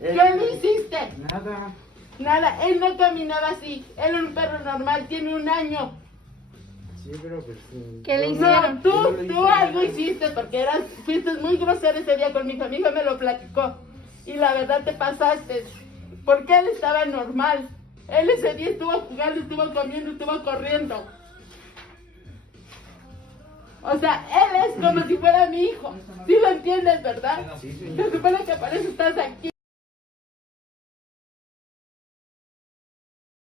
¿Qué le hiciste? Nada. Nada, él no caminaba así. Él era un perro normal, tiene 1 año. Sí, pero pues... ¿Qué le yo hicieron? No, yo no le tú hice algo nada. hiciste porque fuiste muy grosero ese día con mi hija. Mi hija me lo platicó. Y la verdad te pasaste. Porque él estaba normal. Él ese día estuvo jugando, estuvo comiendo, estuvo corriendo. O sea, él es como si fuera mi hijo. ¿Sí lo entiendes, verdad? Sí, sí. Se supone que para eso estás aquí.